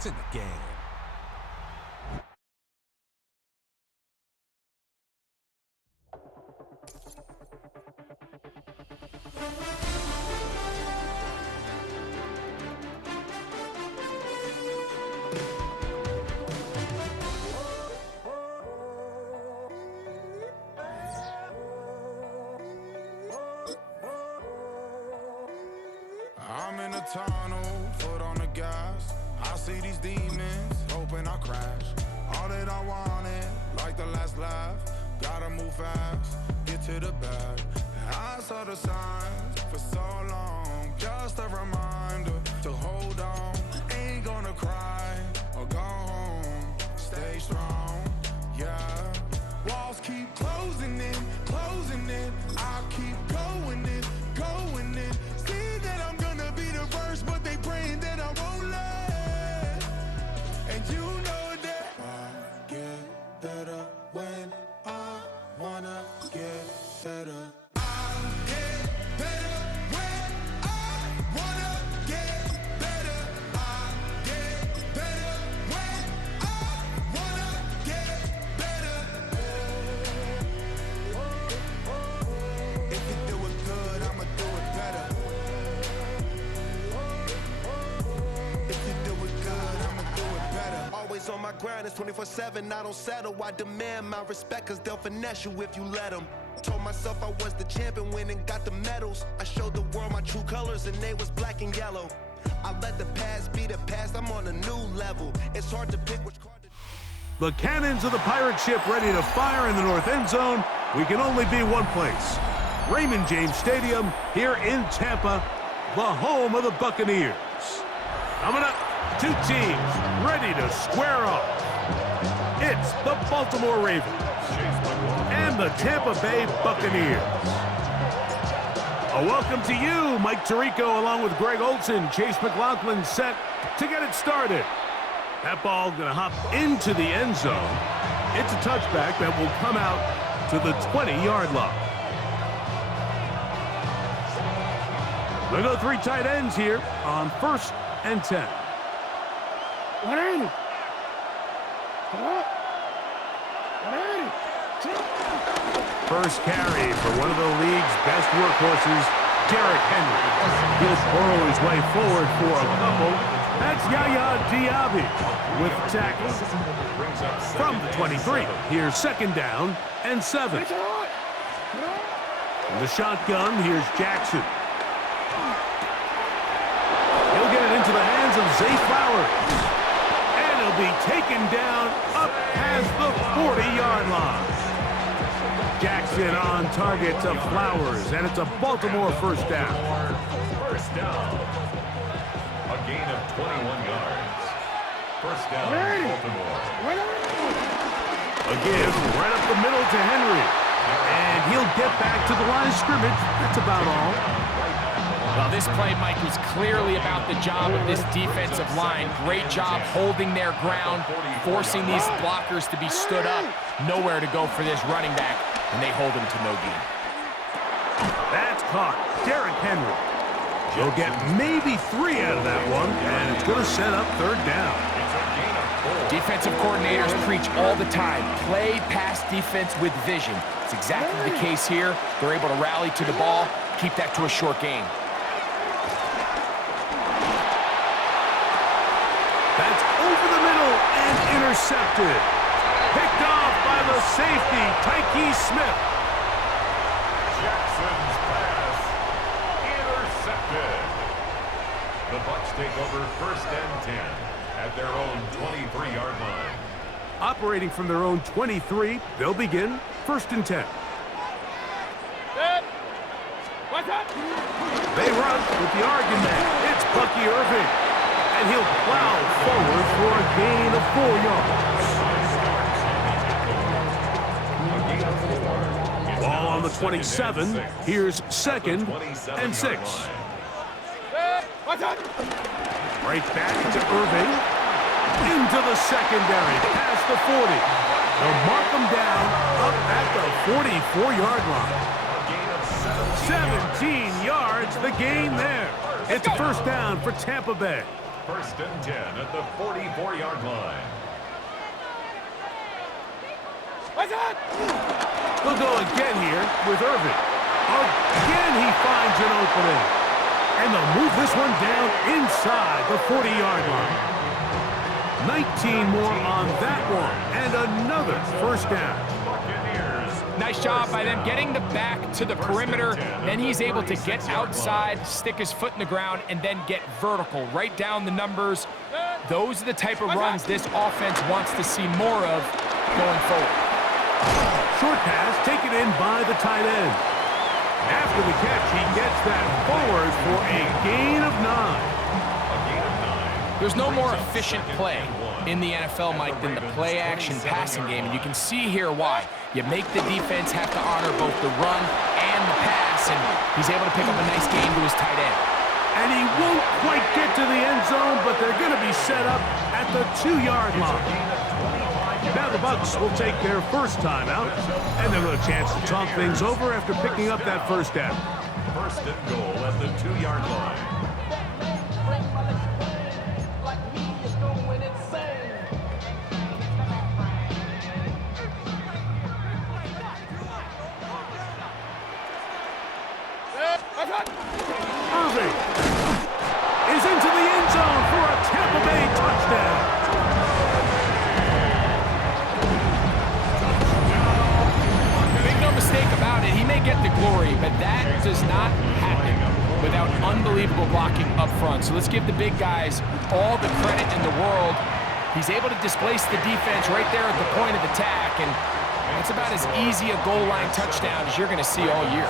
points in the game. I'm in a tunnel, foot on the gas. I see these demons, hoping I crash. All that I wanted, like the last laugh. Gotta move fast, get to the bag. I saw the signs for so long, just a reminder to hold on. Ain't gonna cry or go home, stay strong, yeah. Walls keep closing in, I keep going in, going in. See that I'm gonna be the first, but they praying that I won't let. And you know that I get better when I wanna get better. I get better when I wanna get better. I get better when I wanna get better. If you do it good, I'ma do it better. If you do it good, I'ma do it better. Always on my grind, it's 24/7, I don't settle. I demand my respect, cause they'll finesse you if you let them. Told myself I was the champion, went and got the medals. I showed the world my true colors and they was black and yellow. I let the past be the past, I'm on a new level. It's hard to pick which card to... The cannons of the pirate ship ready to fire in the north end zone. We can only be one place. Raymond James Stadium here in Tampa, the home of the Buccaneers. Coming up, two teams ready to square off. It's the Baltimore Ravens and the Tampa Bay Buccaneers. A welcome to you, Mike Tirico, along with Greg Olson. Chase McLaughlin set to get it started. That ball going to hop into the end zone. It's a touchback that will come out to the 20-yard line. We'll go three tight ends here on 1st and 10. First carry for one of the league's best workhorses, Derrick Henry. He'll burrow his way forward for a couple. That's Yaya Diaby with the tackle. From the 23, here's 2nd down and 7. From the shotgun, here's Jackson. He'll get it into the hands of Zay Flowers. And he'll be taken down up past the 40-yard line. Jackson on target to Flowers, and it's a Baltimore first down. First down. A gain of 21 yards. First down, Baltimore. A give right up the middle to Henry. And he'll get back to the line of scrimmage. That's about all. Well, this play, Mike, was clearly about the job of this defensive line. Great job holding their ground, forcing these blockers to be stood up. Nowhere to go for this running back, and they hold him to no gain. That's caught. Derrick Henry. He'll get maybe 3 out of that one, and it's going to set up 3rd down. Defensive coordinators preach all the time, play pass defense with vision. It's exactly the case here. They're able to rally to the ball, keep that to a short gain. That's over the middle and intercepted. Picked off by the safety, Tyke Smith. Jackson's pass intercepted. The Bucks take over 1st and 10 at their own 23-yard line. Operating from their own 23, they'll begin 1st and 10. They run with the argument. It's Bucky Irving. And he'll plow forward for a gain of 4 yards. Ball on the 27. Here's 2nd and 6. Right back to Irving. Into the secondary, past the 40. They'll mark them down up at the 44-yard line. 17 yards, the gain there. It's a first down for Tampa Bay. first and 10 at the 44-yard line. They'll go again here with Irvin. Again, he finds an opening. And they'll move this one down inside the 40-yard line. 19 more on that one. And another first down. Nice job by them getting the back to the perimeter. Then he's able to get outside, stick his foot in the ground, and then get vertical. Right down the numbers. Those are the type of runs this offense wants to see more of going forward. Short pass taken in by the tight end. After the catch, he gets that forward for a gain of 9. There's no more efficient play in the NFL, Mike, than the play-action passing game, and you can see here why. You make the defense have to honor both the run and the pass, and he's able to pick up a nice gain to his tight end. And he won't quite get to the end zone, but they're going to be set up at the 2-yard line. Now the Bucks will take their first time out, and they'll have a chance to talk things over after picking up that first down. First and goal at the 2-yard line. Irving is into the end zone for a Tampa Bay touchdown. Make no mistake about it, he may get the glory, but that does not happen without unbelievable blocking up front. So let's give the big guys all the credit in the world. He's able to displace the defense right there at the point of attack, and that's about as easy a goal line touchdown as you're going to see all year.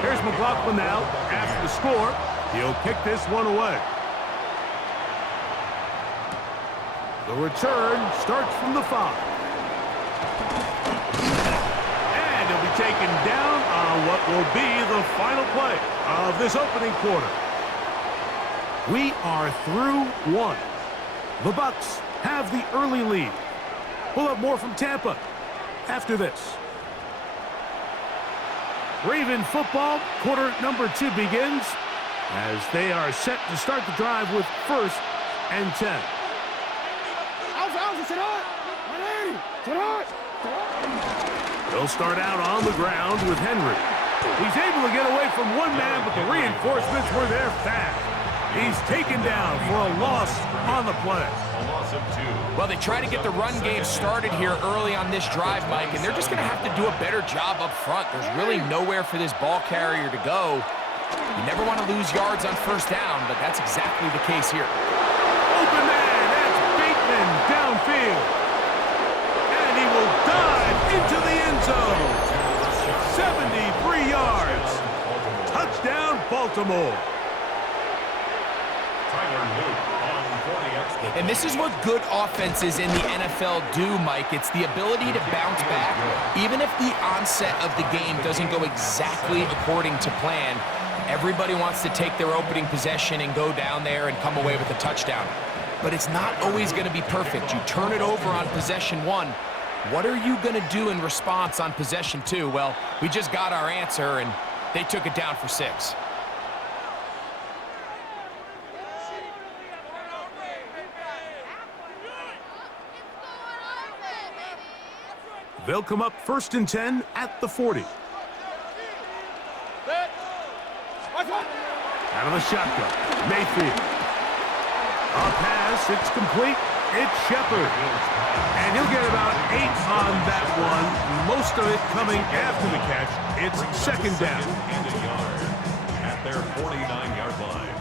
Here's McLaughlin now. After the score, he'll kick this one away. The return starts from the 5. And he'll be taken down on what will be the final play of this opening quarter. We are through 1. The Bucks have the early lead. We'll have more from Tampa after this. Raven football, quarter number 2 begins as they are set to start the drive with first and 10. They'll start out on the ground with Henry. He's able to get away from one man, but the reinforcements were there fast. He's taken down for a loss on the play. A loss of 2. Well, they try to get the run game started here early on this drive, Mike, and they're just going to have to do a better job up front. There's really nowhere for this ball carrier to go. You never want to lose yards on first down, but that's exactly the case here. Open man, that's Bateman downfield. And he will dive into the end zone. 73 yards. Touchdown, Baltimore. And this is what good offenses in the NFL do, Mike. It's the ability to bounce back. Even if the onset of the game doesn't go exactly according to plan, everybody wants to take their opening possession and go down there and come away with a touchdown. But it's not always going to be perfect. You turn it over on possession 1. What are you going to do in response on possession 2? Well, we just got our answer, and they took it down for 6. They'll come up first and 10 at the 40. Out of the shotgun, Mayfield. A pass, it's complete. It's Shepard. And he'll get about 8 on that one. Most of it coming after the catch. It's second down. And a yard at their 49-yard line.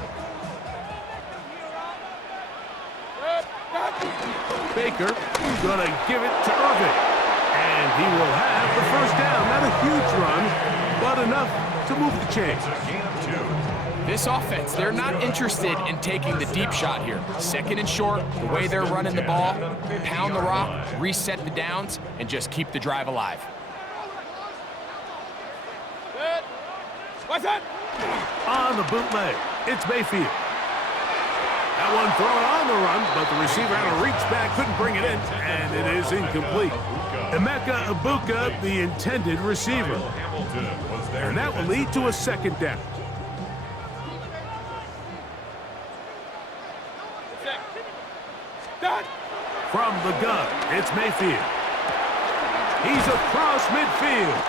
Baker gonna give it to Irvin. And he will have the first down. Not a huge run, but enough to move the chains. This offense, they're not interested in taking the deep shot here. Second and short, the way they're running the ball, pound the rock, reset the downs, and just keep the drive alive. On the bootleg, it's Mayfield. That one thrown on the run, but the receiver had to reach back, couldn't bring it in, and it is incomplete. Emeka Ibuka, the intended receiver. And that will lead to a second down. From the gun, it's Mayfield. He's across midfield.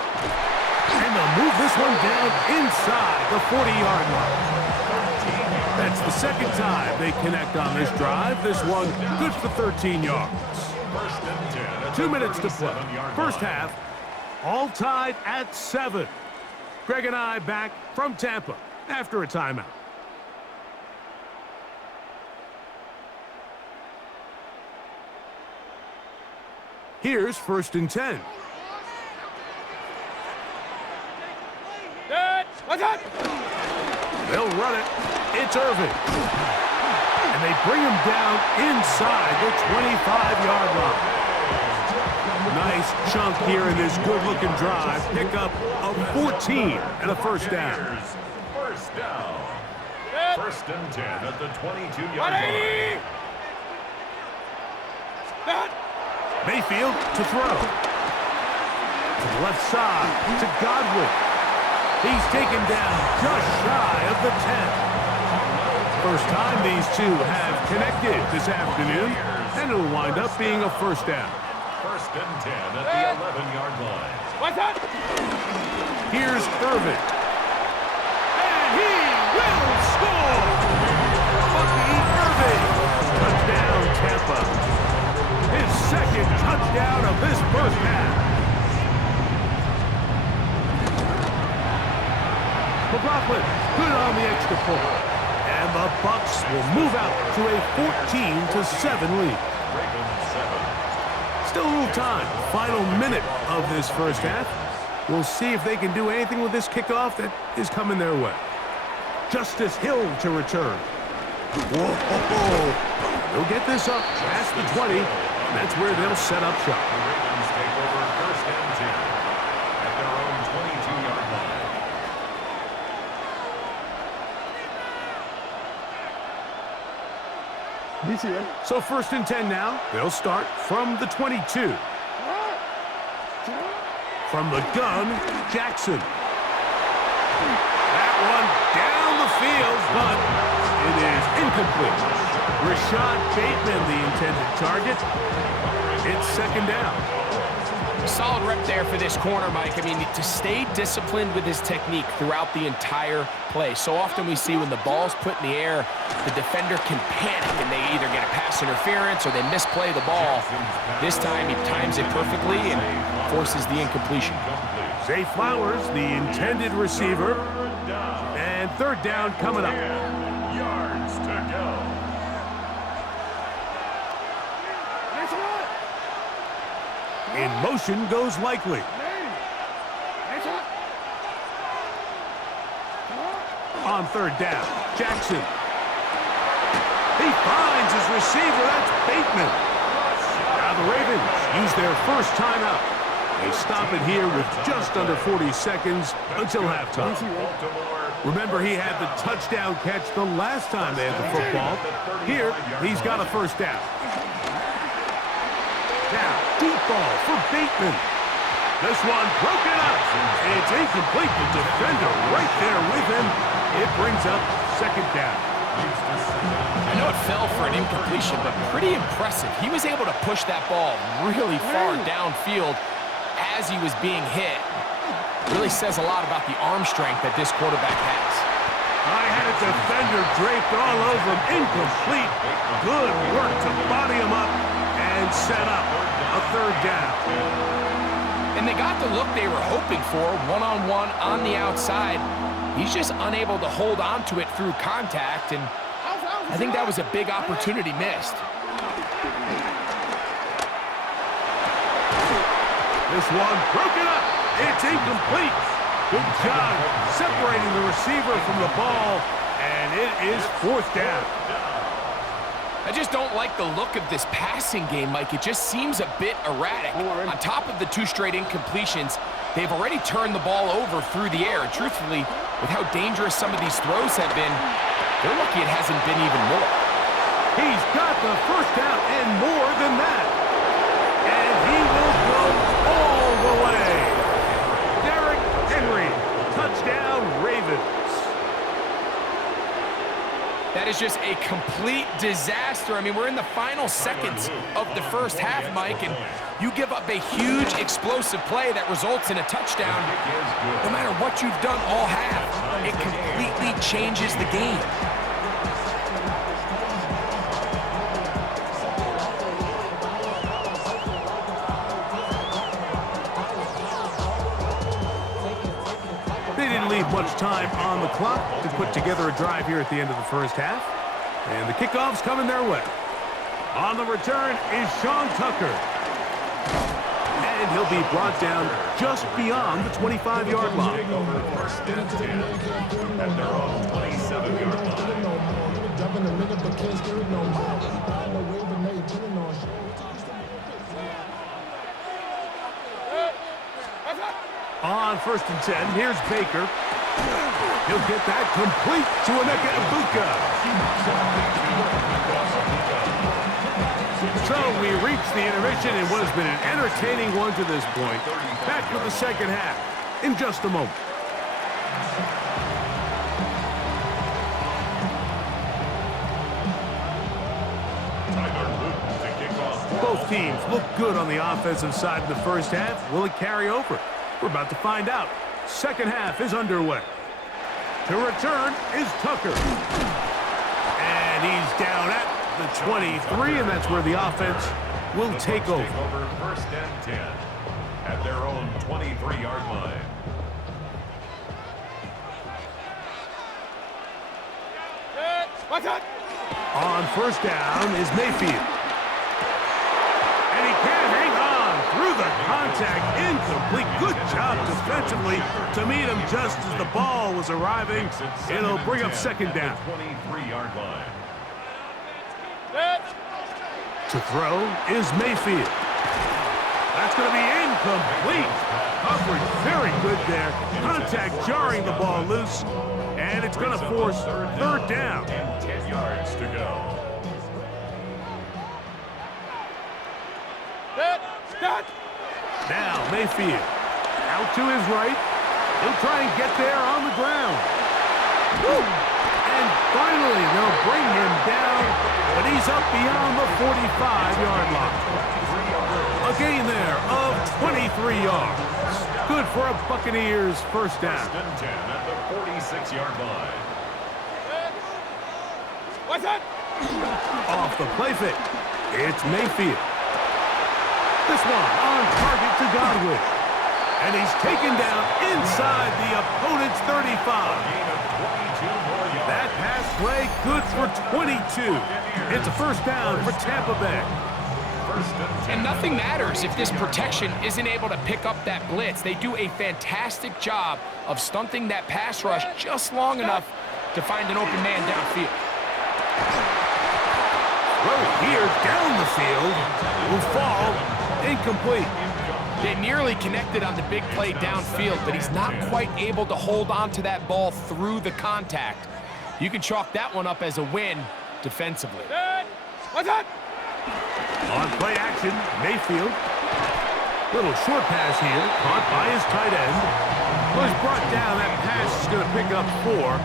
And they'll move this one down inside the 40-yard line. That's the second time they connect on this drive. This one good for 13 yards. 2 minutes to play. First half, all tied at 7. Greg and I back from Tampa after a timeout. Here's 1st and 10. They'll run it. It's Irving. And they bring him down inside the 25-yard line. Nice chunk here in this good-looking drive. Pickup of 14 and a first down. First down. 1st and 10 at the 22-yard line. Mayfield to throw. To the left side, to Godwin. He's taken down just shy of the 10. First time these two have connected this afternoon, and it'll wind up being a first down. 1st and 10 at the 11-yard line. What's that? Here's Irving. And he will score! Bucky Irving. Touchdown, Tampa. His second touchdown of this first half. McLaughlin, good on the extra point. And the Bucks will move out to a 14-7 lead. Still a little time. Final minute of this first half. We'll see if they can do anything with this kickoff that is coming their way. Justice Hill to return. Whoa! They'll get this up past the 20, and that's where they'll set up shop. The Ravens take over 1st and 10 at their own 22-yard line. So 1st and 10 now. They'll start from the 22. From the gun, Jackson. That one down the field, but it is incomplete. Rashad Bateman, the intended target. It's 2nd down. Solid rep there for this corner, Mike. I mean, to stay disciplined with his technique throughout the entire play. So often we see when the ball's put in the air, the defender can panic and they either get a pass interference or they misplay the ball. This time he times it perfectly and forces the incompletion. Zay Flowers, the intended receiver. And 3rd down coming up. Yards to go. In motion goes Likely. On 3rd down, Jackson. He finds his receiver. That's Bateman. Now the Ravens use their first timeout. They stop it here with just under 40 seconds until halftime. Remember, he had the touchdown catch the last time they had the football. Here, he's got a first down. Now, deep ball for Bateman. This one broken up. It's incomplete. The defender right there with him. It brings up 2nd down. I know it fell for an incompletion, but pretty impressive. He was able to push that ball really far downfield as he was being hit. Really says a lot about the arm strength that this quarterback has. I had a defender draped all over him. Incomplete. Good work to body him up and set up a 3rd down. And they got the look they were hoping for, one-on-one on the outside. He's just unable to hold on to it through contact, and I think that was a big opportunity missed. This one broken up. It's incomplete. Good job separating the receiver from the ball, and it is 4th down. I just don't like the look of this passing game, Mike. It just seems a bit erratic. On top of the 2 straight incompletions, they've already turned the ball over through the air. And truthfully, with how dangerous some of these throws have been, they're lucky it hasn't been even more. He's got the first down and more than that. And he will go all the way. Derrick Henry, touchdown Ravens. That is just a complete disaster. I mean, we're in the final seconds of the first half, Mike, and you give up a huge explosive play that results in a touchdown. No matter what you've done all half, it completely changes the game. They didn't leave much time on the clock to put together a drive here at the end of the first half. And the kickoff's coming their way. On the return is Sean Tucker. And he'll be brought down just beyond the 25-yard line. Over first and 10 at their own 27-yard line. On first and 10, here's Baker. He'll get that complete to Emeka Ibuka. So we reach the intermission in what has been an entertaining one to this point. Back with the second half in just a moment. Both teams look good on the offensive side in the first half. Will it carry over? We're about to find out. Second half is underway. To return is Tucker. And he's down at the 23, and that's where the offense will take over. First and 10 at their own 23-yard line. On first down is Mayfield. And he can't hang on through the contact. Incomplete. Good job defensively to meet him just as the ball was arriving. It'll bring up second down. 23-yard line. To throw is Mayfield. That's going to be incomplete. Coverage very good there. Contact jarring the ball loose. And it's going to force third down. And 10 yards to go. Now Mayfield out to his right. He'll try and get there on the ground. Woo! And finally they'll bring him down, but he's up beyond the 45-yard line. A gain there of 23 yards. Good for a Buccaneers first down. First and 10 at the 46-yard line. Off the play fake. It's Mayfield. This one on target to Godwin. And he's taken down inside the opponent's 35. Gain of 22 more yards. That pass play good for 22. It's a first down for Tampa Bay. First and 10. And nothing matters if this protection isn't able to pick up that blitz. They do a fantastic job of stunting that pass rush just long enough to find an open man downfield. Throw here down the field will fall incomplete. They nearly connected on the big play downfield, but he's not quite able to hold on to that ball through the contact. You can chalk that one up as a win defensively. On play action, Mayfield. Little short pass here, caught by his tight end. Was brought down. That pass is going to pick up 4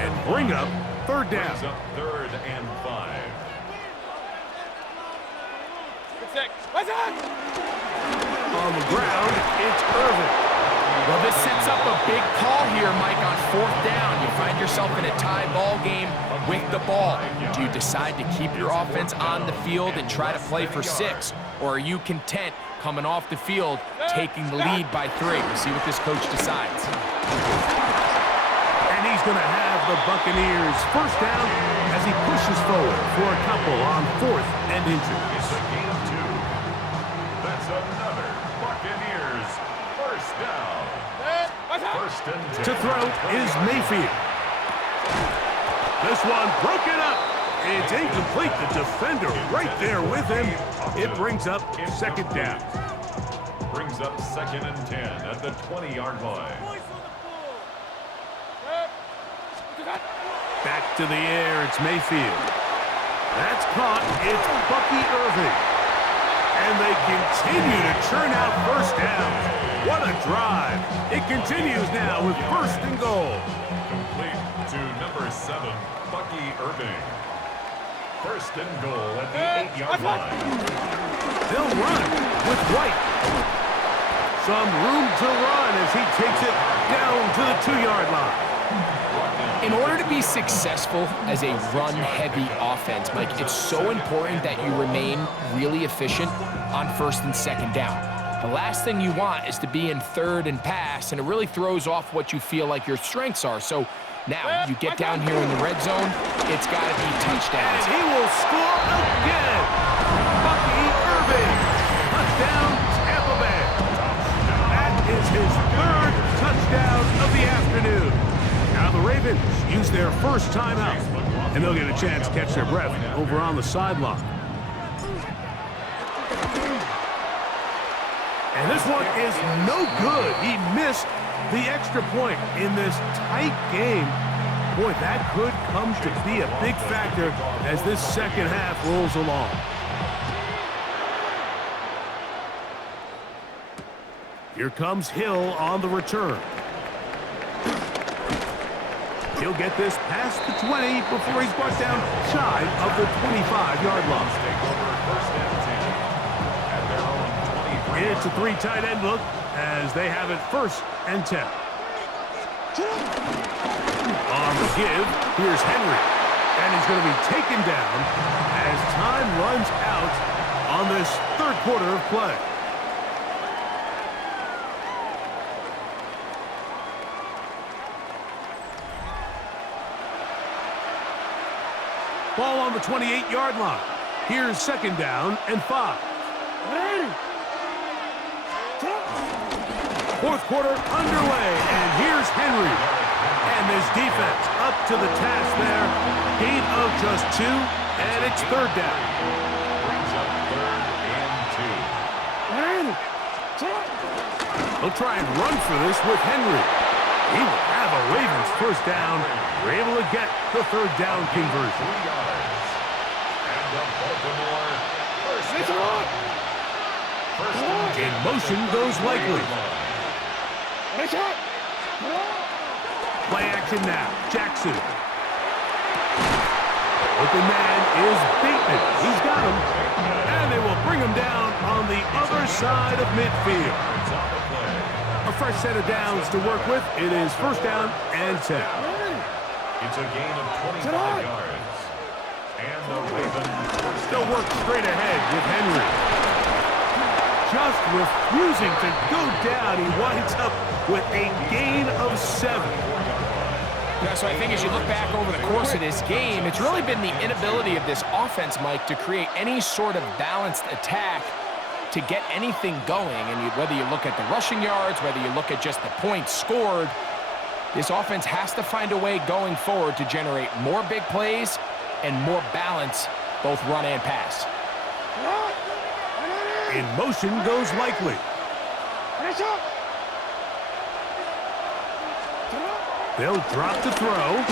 and bring up third down. Brings up third and 5. On the ground, it's Irvin. Well, this sets up a big call here, Mike, on fourth down. You find yourself in a tie ball game with the ball. Do you decide to keep your offense on the field and try to play for 6? Or are you content coming off the field, taking the lead by 3? We'll see what this coach decides. And he's going to have the Buccaneers first down as he pushes forward for a couple on fourth and inches. It's a gain of 2. That's another Buccaneers first down. First and 10. To throw is Mayfield. This one broken up. It's incomplete. The defender right there with him. It brings up second down. Brings up second and 10 at the 20-yard line. Back to the air. It's Mayfield. That's caught. It's Bucky Irving. And they continue to churn out first downs. What a drive. It continues now with first and goal. Complete to number 7, Bucky Irving. First and goal at the 8-yard line. They'll run with White. Some room to run as he takes it down to the 2-yard line. In order to be successful as a run-heavy offense, Mike, it's so important that you remain really efficient on first and second down. The last thing you want is to be in third and pass, and it really throws off what you feel like your strengths are. So now you get down here in the red zone, it's got to be touchdowns. And he will score again. Bucky Irving. Touchdown, Tampa Bay. That is his 3rd touchdown of the afternoon. Now the Ravens use their first timeout, and they'll get a chance to catch their breath over on the sideline. And this one is no good. He missed the extra point in this tight game. Boy, that could come to be a big factor as this second half rolls along. Here comes Hill on the return. He'll get this past the 20 before he's brought down shy of the 25-yard line. It's a 3 tight end look as they have it first and 10. On the give, here's Henry. And he's going to be taken down as time runs out on this 3rd quarter of play. Ball on the 28-yard line. Here's 2nd down and 5. 4th quarter underway, and here's Henry. And this defense up to the task there. Gain of just 2, and it's 3rd down. Brings up 3rd and 2. They'll try and run for this with Henry. He will have a Ravens first down. We're able to get the 3rd down conversion. 3 yards. And the Baltimore first down. In motion goes Likely. Play action now. Jackson. Open man is Bateman. He's got him. And they will bring him down on the other side of midfield. A fresh set of downs to work with. It is first down and 10. It's a gain of 25 yards. And the Ravens still work straight ahead with Henry. Just refusing to go down. He winds up with a gain of 7. Yeah, so I think as you look back over the course of this game, it's really been the inability of this offense, Mike, to create any sort of balanced attack to get anything going. And whether you look at the rushing yards, whether you look at just the points scored, this offense has to find a way going forward to generate more big plays and more balance, both run and pass. In motion goes Likely. They'll drop to throw.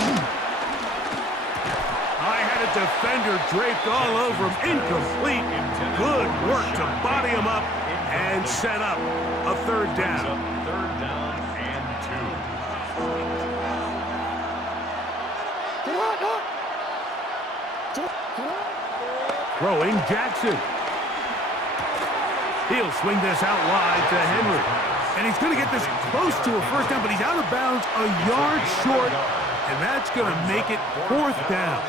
I had a defender draped all over him. Incomplete. Good work to body him up and set up a 3rd down. 3rd down and 2. Throwing Jackson. He'll swing this out wide to Henry. And he's going to get this close to a first down, but he's out of bounds a yard short, and that's going to make it 4th down.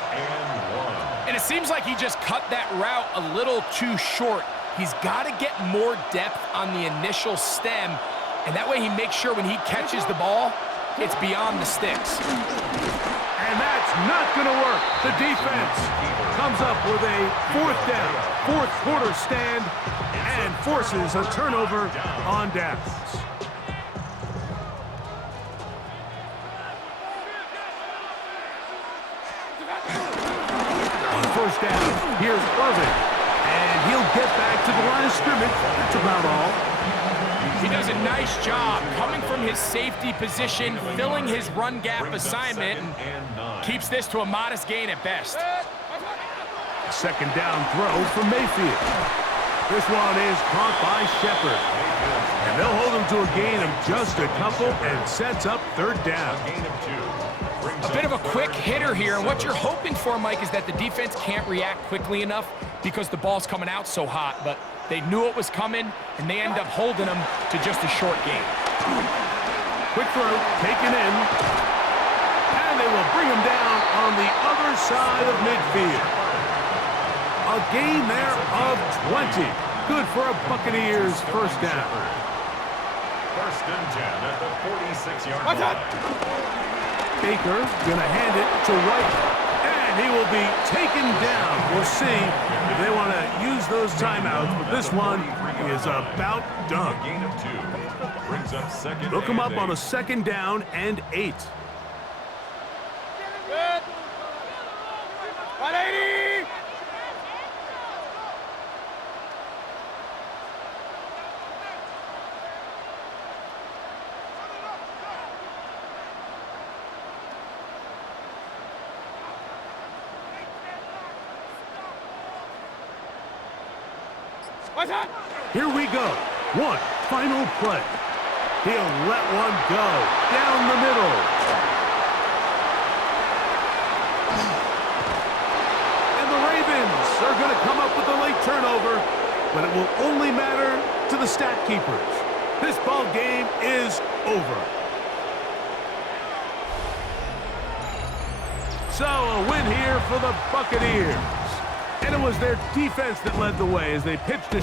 And it seems like he just cut that route a little too short. He's got to get more depth on the initial stem, and that way he makes sure when he catches the ball, it's beyond the sticks. And that's not going to work. The defense comes up with a 4th down, 4th quarter stand, and forces a turnover on downs. On 1st down, here's Irving. And he'll get back to the line of scrimmage. That's about all. He does a nice job coming from his safety position, filling his run gap assignment, and keeps this to a modest gain at best. 2nd down throw for Mayfield. This one is caught by Shepard. And they'll hold him to a gain of just a couple and sets up third down. A bit of a quick hitter here, and what you're hoping for, Mike, is that the defense can't react quickly enough because the ball's coming out so hot, but they knew it was coming, and they end up holding them to just a short gain. Quick throw, taken in, and they will bring him down on the other side of midfield. A gain there of 20. Good for a Buccaneers first down. First and 10 at the 46-yard line. Baker gonna hand it to White, and he will be taken down. We'll see if they want to use those timeouts, but this one is about done. Gain of 2 brings up second. They'll come up on a second down and 8. Good. 180. Here we go. One final play. He'll let one go down the middle. And the Ravens are going to come up with a late turnover, but it will only matter to the stat keepers. This ball game is over. So a win here for the Buccaneers. And it was their defense that led the way as they pitched it.